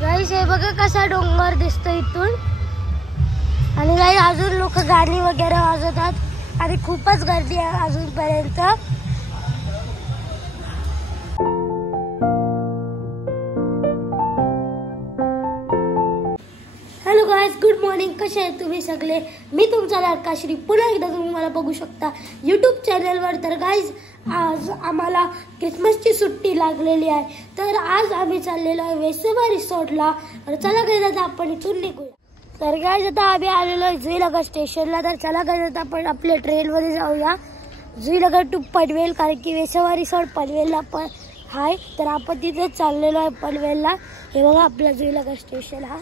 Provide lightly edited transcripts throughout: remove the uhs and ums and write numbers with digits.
गाईस हे बघा कसा डोंगर दिसतो इथून. आणि गाईस अजून लोक गाणी वगैरे वाजवतात आणि खूपच गर्दी आहे अजूनपर्यंत. Hello guys, good morning. कसे आहेत तुम्ही सगळे? मी तुमचा लाडका श्री पुन्हा एकदा तुम्ही मला बघू शकता यूट्यूब चॅनलवर. तर गाईस आज आम्हाला क्रिसमसची सुट्टी लागलेली आहे, तर आज आम्ही चाललेलो आहे वेसोबा रिसॉर्टला. तर चला गाईस आता आपण इथून निघूया. तर गाईस आता आम्ही आलेलो आहे जुईनगर स्टेशनला. तर चला गाईस आता आपण आपल्या ट्रेनमध्ये जाऊया जुईनगर टू पनवेल, कारण की वेसोबा रिसॉर्ट पनवेलला पण आहे. तर आपण तिथेच चाललेलो आहे पनवेलला. हे बघा आपला जुईनगर स्टेशन हा.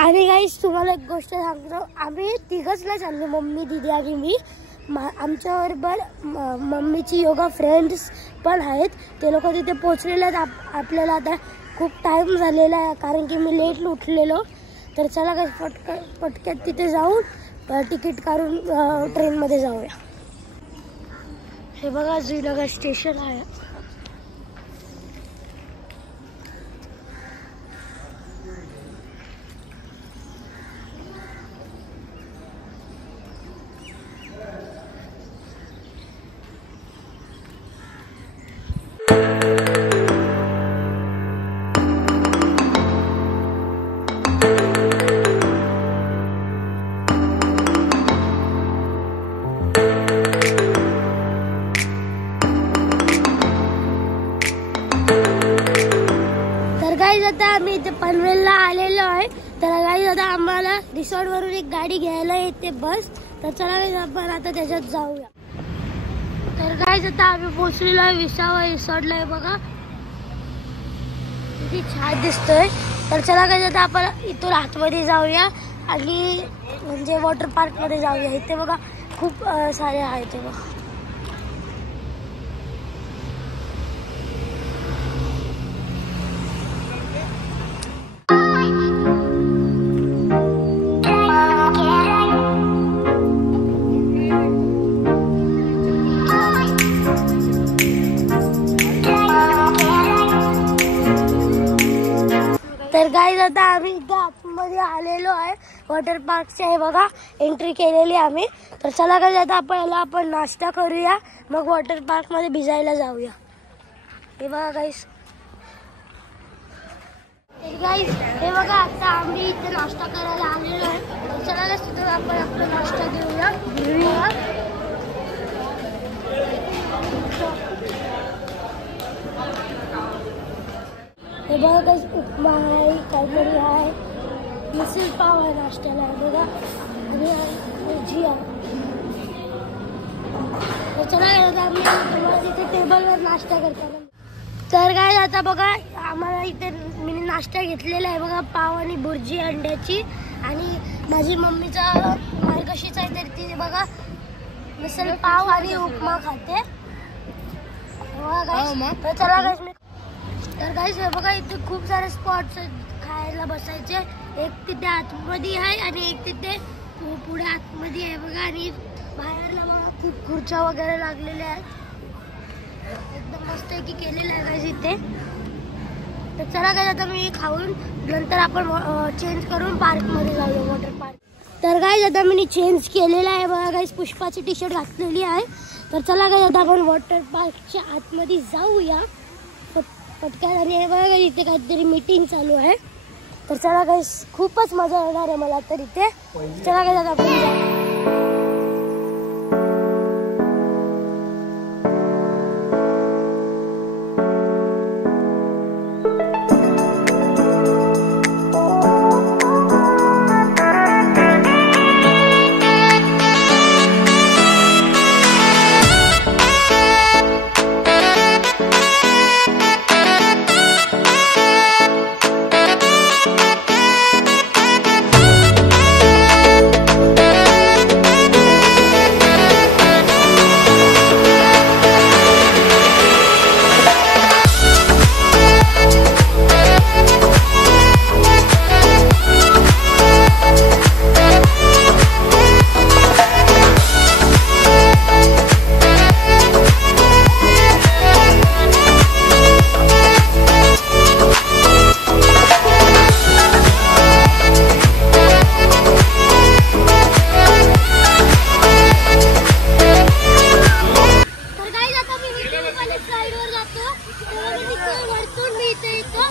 आणि गाईस तुम्हाला एक गोष्ट सांगतो, आम्ही तिघच नाही चाललो, मम्मी, दीदी आणि मी. आमच्याबरोबर मम्मीची योगा फ्रेंड्स पण आहेत. ते लोक तिथे पोचलेले आहेत. आपल्याला आता खूप टाईम झालेला आहे कारण की मी लेट उठलेलो. तर चला गाईस पटक्यात तिथे जाऊन तिकीट काढून ट्रेनमध्ये जाऊया. हे बघा जुईनगर स्टेशन आहे. आता आम्ही इथे पनवेलला आलेलो आहे. तर गाईस आता आम्हाला रिसॉर्ट वरून एक गाडी घ्यायला येते बस. तर चला गाईस आपण आता त्याच्यात जाऊया. तर गाईस आता आम्ही पोहोचलेलो आहे विसावा रिसॉर्टला. आहे बघा किती छान दिसतोय. तर चला गाईस आता आपण इथून आतमध्ये जाऊया आणि म्हणजे वॉटर पार्क मध्ये जाऊया. इथे बघा खूप सारे आहेत. ते बघा तर गाईज आता आम्ही इथे आतमध्ये आलेलो आहे वॉटर पार्कच्या. हे बघा एंट्री केलेली आम्ही. तर चला गाईज आता आपण नाश्ता करूया, मग वॉटर पार्क मध्ये भिजायला जाऊया. हे बघा गाईज. गाईज हे बघा आता आम्ही इथे नाश्ता करायला आलेलो आहे. तर चला गाईज तिथे आपण आपला नाश्ता घेऊया. हे बघा गाईज उपमा आहे, काहीतरी आहे, मिसळ पाव आहे नाश्त्याला. आहे बघा आणि भजी आहे. तर चला गाईज आम्ही तुम्हाला तिथे टेबलवर नाश्ता करताना. तर गाईज आता बघा आम्हाला इथे मी नाश्ता घेतलेला आहे बघा, पाव आणि भुर्जी अंड्याची. आणि माझी मम्मीचा मार्गशीच आहे तर ती बघा मिसळ पाव आणि उपमा खाते. तर चला गाईज. तर गाईज हे बघा इथे खूप सारे स्पॉट्स खायला बसायचे. एक तिथे आतमध्ये आहे आणि एक तिथे पुढे आतमध्ये आहे बघा. आणि बाहेरला बघा खूप खुर्च्या वगैरे लागलेल्या आहेत. एकदम मस्त आहे की केलेलं आहे गाईज इथे. तर चला गाईज आता मी खाऊन नंतर आपण चेंज करून पार्कमध्ये जाऊया, वॉटर पार्क. तर गाईज आता मी चेंज केलेला आहे बघा गाईज, पुष्पाची टी शर्ट घातलेली आहे. तर चला गाईज आता आपण वॉटर पार्कच्या आतमध्ये जाऊया पटकन. आणि हे बघा इथे काहीतरी मीटिंग चालू आहे. तर चला गाईस खूपच मजा येणार आहे मला तर इथे. चला गाईस आता आपण जाऊ. इथे येतो.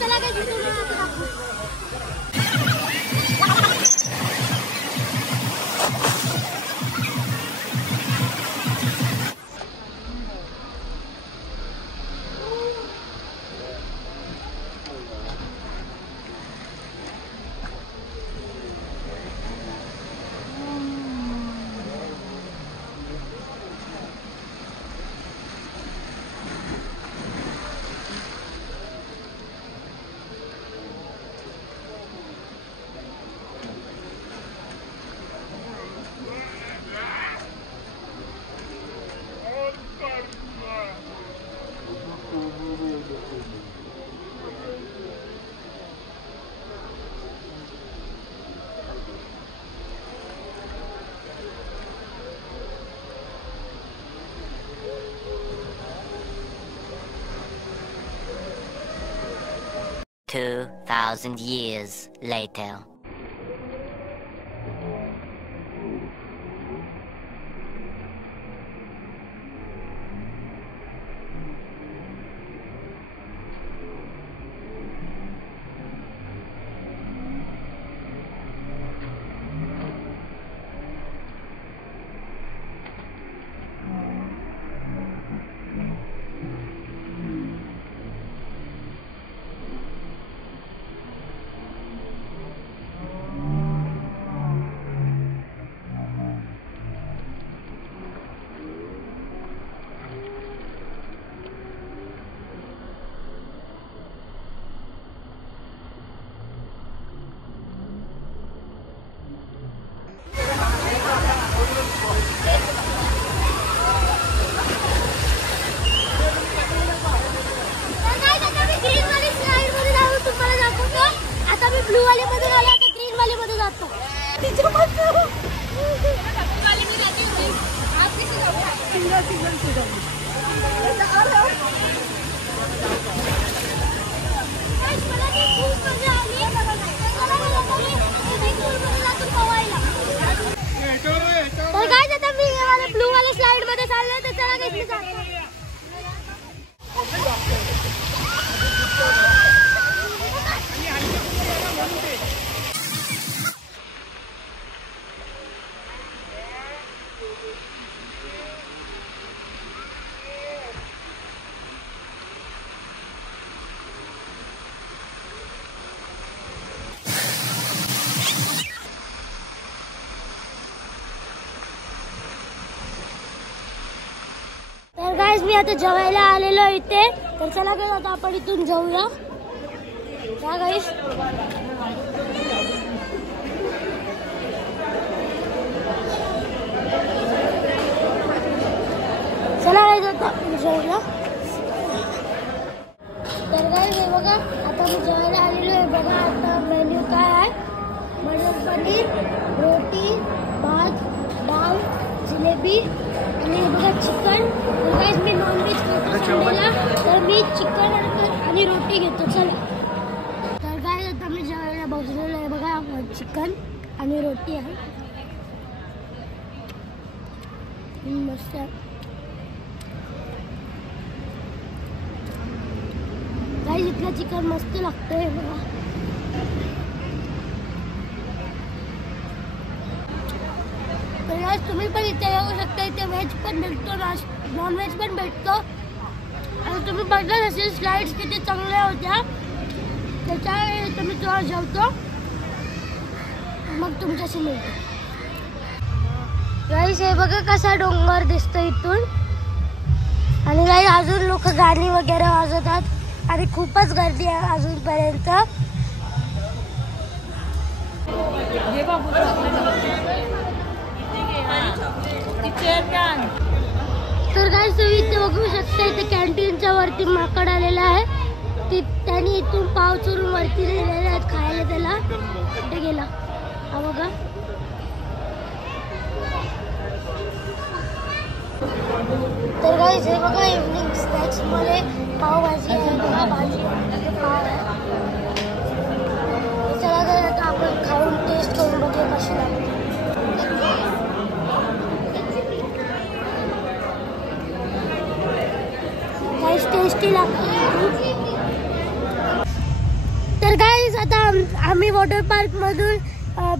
चला काय दाखवू. Two 2,000 years later. ब्लू वाले मध्ये आला आता ग्रीन वाले मध्ये जातो. तर काय आता मी ब्लू वाले स्लाइड मध्ये चालले तर चला घेतली जातो. तर गाइस मी आता जेवायला आलेलो इथे. तर चला काय आता आपण इथून जाऊया. जा गाइस. चला गाइस आता जाऊया. तर गाइस हे बघा आता मी जेवायला आलेलो आहे. बघा आता मेन्यू काय आहे. मटर पनीर, रोटी, भात, डाळ, जिलेबी आणि बघा चिकन. तर गाइस मी नॉनव्हेज खातो संडेला तर मी चिकन आणि रोटी घेतो. चला तर गाइस आता मी जेवायला बसलेलो आहे. बघा चिकन आणि रोटी आहे. मस्त गाइस इथलं चिकन मस्त लागतंय बघा. तर गाइस तुम्ही पण इथे येऊ शकता. इथे व्हेज पण भेटतो, नॉन व्हेज पण भेटतो. आणि तुम्ही बघत असेल स्लाइड्स किती चांगल्या होत्या. त्याच्या तुम्ही तुला जेवतो मग तुमच्याशी मिळतो. गाइस हे बघा कसा डोंगर दिसतो इथून. आणि गाइस अजून लोक गाणी वगैरे वाजवतात आणि खूपच गर्दी आहे अजूनपर्यंत. तर गाइस तुम्ही इथे बघू शकता. इथे कॅन्टीनच्या वरती माकड आलेला आहे. त्यांनी इथून पाव चुरून वरती नेलेले आहेत खायला. त्याला कुठे गेला हा बघा. तर गाइस हे बघा इव्हनिंग स्नॅक्स मध्ये पावभाजी आहे. बघा भाजी पाव आहे. चला तर आता आपण खाऊन टेस्ट करून बघूया कशी लागते. गाइस टेस्टी लागते. तर गाईज आता आम्ही वॉटर पार्क मधून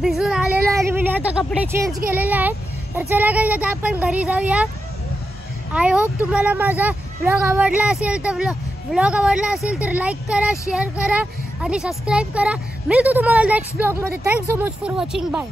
भिजून आलेलो आहे आणि मी आता कपडे चेंज केलेले आहेत. तर चला गाईज आता आपण घरी जाऊया. आय होप तुम्हाला माझा व्लॉग आवडला असेल तर लाईक करा, शेअर करा आणि सबस्क्राईब करा. मिळतो तुम्हाला नेक्स्ट व्लॉग मध्ये. Thanks so much for watching. Bye.